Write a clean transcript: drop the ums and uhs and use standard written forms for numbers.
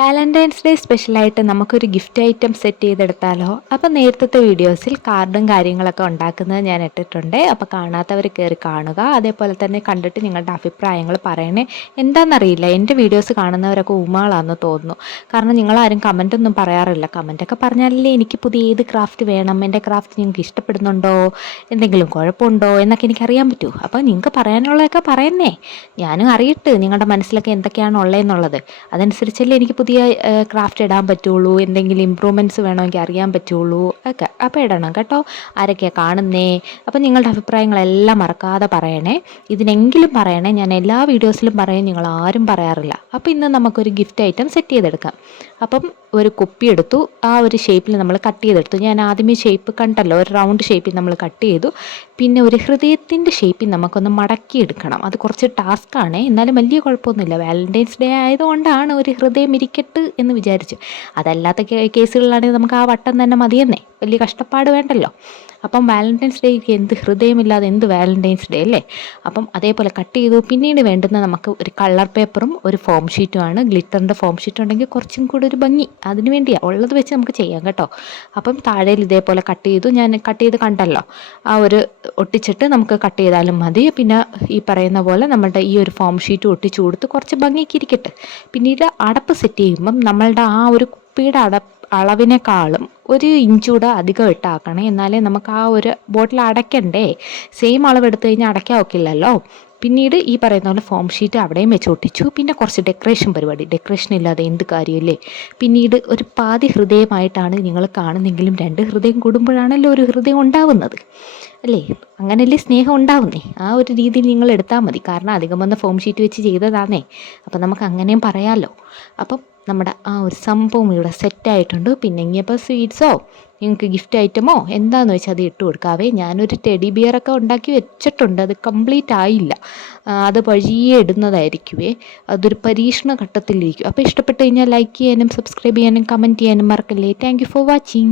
Valentine's day സ്പെഷ്യലായിട്ട് നമുക്കൊരു gift item set ചെയ്തെടുത്താലോ? അപ്പോൾ നേരത്തെ വീഡിയോസിൽ കാർഡും കാര്യങ്ങളൊക്കെ ഉണ്ടാക്കുന്നത് ഞാൻ ഇട്ടിട്ടുണ്ട്. അപ്പോൾ കാണാത്തവർ കയറി കാണുക. അതേപോലെ തന്നെ കണ്ടിട്ട് നിങ്ങളുടെ അഭിപ്രായങ്ങൾ പറയണേ. എന്താണെന്നറിയില്ല, എൻ്റെ വീഡിയോസ് കാണുന്നവരൊക്കെ ഉമ്മകളാണെന്ന് തോന്നുന്നു. കാരണം നിങ്ങളാരും കമൻറ്റൊന്നും പറയാറില്ല. കമൻറ്റൊക്കെ പറഞ്ഞാലല്ലേ എനിക്ക് പുതിയ ഏത് ക്രാഫ്റ്റ് വേണം, എൻ്റെ ക്രാഫ്റ്റ് നിങ്ങൾക്ക് ഇഷ്ടപ്പെടുന്നുണ്ടോ, എന്തെങ്കിലും കുഴപ്പമുണ്ടോ എന്നൊക്കെ എനിക്കറിയാൻ പറ്റൂ. അപ്പോൾ നിങ്ങൾക്ക് പറയാനുള്ളതൊക്കെ പറയുന്നേ, ഞാനും അറിയട്ടെ നിങ്ങളുടെ മനസ്സിലൊക്കെ എന്തൊക്കെയാണ് ഉള്ളതെന്നുള്ളത്. അതനുസരിച്ചല്ലേ എനിക്ക് പുതിയ ക്രാഫ്റ്റ് ഇടാൻ പറ്റുള്ളൂ, എന്തെങ്കിലും ഇമ്പ്രൂവ്മെൻറ്റ്സ് വേണമെങ്കിൽ അറിയാൻ പറ്റുള്ളൂ ഒക്കെ. അപ്പോൾ ഇടണം കേട്ടോ. ആരൊക്കെയാണ് കാണുന്നേ? അപ്പോൾ നിങ്ങളുടെ അഭിപ്രായങ്ങളെല്ലാം മറക്കാതെ പറയണേ. ഇതിനെങ്കിലും പറയണേ. ഞാൻ എല്ലാ വീഡിയോസിലും പറയും, നിങ്ങൾ ആരും പറയാറില്ല. അപ്പോൾ ഇന്ന് നമുക്കൊരു ഗിഫ്റ്റ് ഐറ്റം സെറ്റ് ചെയ്തെടുക്കാം. അപ്പം ഒരു കുപ്പി എടുത്തു, ആ ഒരു ഷേപ്പിൽ നമ്മൾ കട്ട് ചെയ്തെടുത്തു. ഞാൻ ആദ്യമേ ഷേപ്പ് കണ്ടല്ലോ, ഒരു റൗണ്ട് ഷേപ്പിൽ നമ്മൾ കട്ട് ചെയ്തു. പിന്നെ ഒരു ഹൃദയത്തിൻ്റെ ഷേപ്പിൽ നമുക്കൊന്ന് മടക്കിയെടുക്കണം. അത് കുറച്ച് ടാസ്ക്കാണ്, എന്നാലും വലിയ കുഴപ്പമൊന്നുമില്ല. വാലന്റൈൻസ് ഡേ ആയതുകൊണ്ടാണ് ഒരു ഹൃദയം ഇരിക്കട്ട് എന്ന് വിചാരിച്ചു. അതല്ലാത്ത കേസുകളിലാണെങ്കിൽ നമുക്ക് ആ വട്ടം തന്നെ മതിയെന്നേ, വലിയ കഷ്ടപ്പാട് വേണ്ടല്ലോ. അപ്പം വാലന്റൈൻസ് ഡേക്ക് എന്ത് ഹൃദയമില്ലാതെ എന്ത് വാലന്റൈൻസ് ഡേ അല്ലേ? അപ്പം അതേപോലെ കട്ട് ചെയ്തു. പിന്നീട് വേണ്ടുന്ന നമുക്ക് ഒരു കളർ പേപ്പറും ഒരു ഫോം ഷീറ്റുമാണ്. ഗ്ലിറ്ററിൻ്റെ ഫോം ഷീറ്റ് ഉണ്ടെങ്കിൽ കുറച്ചും കൂടി ഒരു ഭംഗി, അതിന് വേണ്ടിയാണ്. ഉള്ളത് വെച്ച് നമുക്ക് ചെയ്യാം കേട്ടോ. അപ്പം താഴെയിൽ ഇതേപോലെ കട്ട് ചെയ്തു. ഞാൻ കട്ട് ചെയ്ത് കണ്ടല്ലോ, ആ ഒരു ഒട്ടിച്ചിട്ട് നമുക്ക് കട്ട് ചെയ്താലും മതി. പിന്നെ ഈ പറയുന്ന പോലെ നമ്മളുടെ ഈ ഒരു ഫോം ഷീറ്റ് ഒട്ടിച്ചു കൊടുത്ത് കുറച്ച് ഭംഗിക്ക് ഇരിക്കട്ടെ. പിന്നീട് അടപ്പ് സെറ്റ് ചെയ്യുമ്പം നമ്മളുടെ ആ ഒരു കുപ്പിയുടെ അളവിനേക്കാളും ഒരു ഇഞ്ചൂടെ അധികം ഇട്ടാക്കണേ, എന്നാലേ നമുക്ക് ആ ഒരു ബോട്ടിൽ അടയ്ക്കണ്ടേ. സെയിം അളവ് എടുത്തു കഴിഞ്ഞാൽ അടയ്ക്കാൻ ഒക്കില്ലല്ലോ. പിന്നീട് ഈ പറയുന്ന പോലെ ഫോം ഷീറ്റ് അവിടെയും വെച്ച് ഒട്ടിച്ചു. പിന്നെ കുറച്ച് ഡെക്കറേഷൻ പരിപാടി. ഡെക്കറേഷൻ ഇല്ലാതെ എന്ത് കാര്യമല്ലേ? പിന്നീട് ഒരു പാതി ഹൃദയമായിട്ടാണ് നിങ്ങൾ കാണുന്നെങ്കിലും 2 ഹൃദയം കൂടുമ്പോഴാണല്ലോ ഒരു ഹൃദയം ഉണ്ടാവുന്നത് അല്ലേ? അങ്ങനെയല്ലേ സ്നേഹം ഉണ്ടാവുന്നേ? ആ ഒരു രീതിയിൽ നിങ്ങൾ എടുത്താൽ മതി. കാരണം അധികം വന്ന ഫോം ഷീറ്റ് വെച്ച് ചെയ്തതാണേ. അപ്പം നമുക്ക് അങ്ങനെയും പറയാമല്ലോ. അപ്പം നമ്മുടെ ആ ഒരു സംഭവം ഇവിടെ സെറ്റായിട്ടുണ്ട്. പിന്നെ ഇനിയിപ്പോൾ സ്വീറ്റ്സോ നിങ്ങൾക്ക് ഗിഫ്റ്റ് ഐറ്റമോ എന്താണെന്ന് വെച്ചാൽ അത് ഇട്ട് കൊടുക്കാവേ. ഞാനൊരു ടെഡി ബിയറൊക്കെ ഉണ്ടാക്കി വെച്ചിട്ടുണ്ട്, അത് കംപ്ലീറ്റ് ആയില്ല. അത് വഴിയെ ഇടുന്നതായിരിക്കുമേ. അതൊരു പരീക്ഷണ ഘട്ടത്തിലിരിക്കും. അപ്പോൾ ഇഷ്ടപ്പെട്ട് കഴിഞ്ഞാൽ ലൈക്ക് ചെയ്യാനും സബ്സ്ക്രൈബ് ചെയ്യാനും കമൻറ്റ് ചെയ്യാനും മറക്കല്ലേ. Thank you for watching.